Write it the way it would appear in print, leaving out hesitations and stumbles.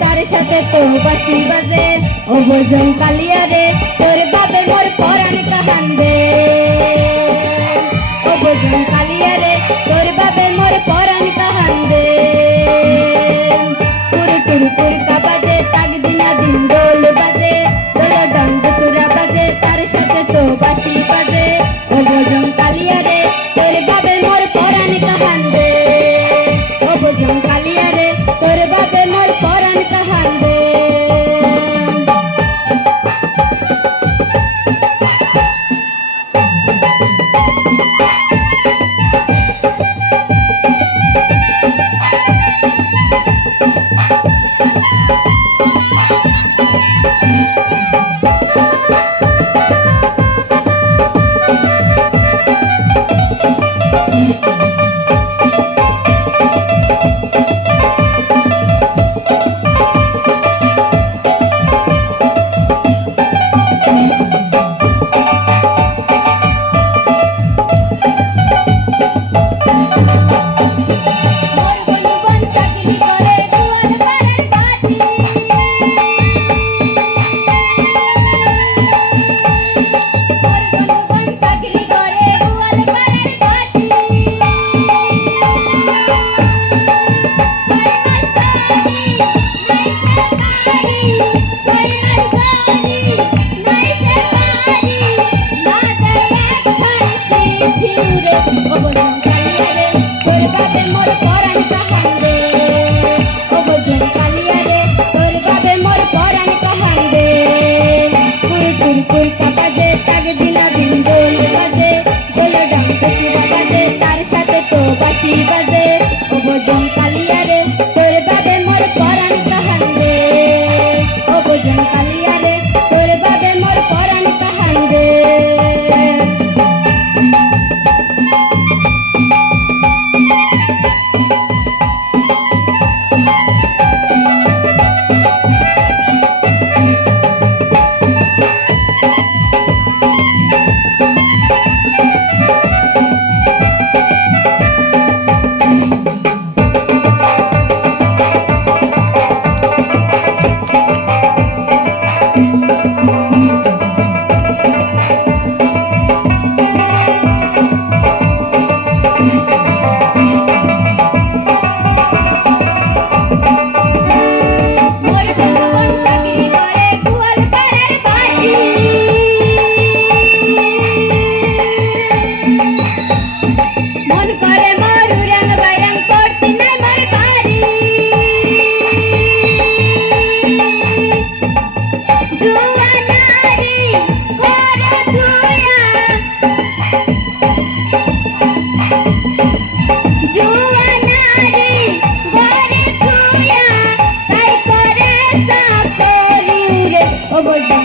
তার সাথে তো বাঁশি বাজে ও বোঝন কালিয়া রে তোর বাপে মোর পরাণ কাহান্দে ও বোঝন কালিয়া রে তোর বাপে মোর পরাণ কাহান্দে পুরু টুরু পুরকা বাজে তাক দিনা দিন ডোল বাজে দোল ডঙ্গ তুরা বাজে তার সাথে তো বাঁশি বাজে ও বোঝন কালিয়া রে তোর বাপে মোর পরাণ কাহান্দে ও বোঝন কালিয়া রে তোর বাপে মোর পরাণ কাহান্দে বাজে ও বোঝন কালিয়া রে তোর বাবে মোর পরাণ কাহান্দে ও বোঝন কালিয়া রে তোর বাবে মোর পরাণ কাহান্দে ও বোঝন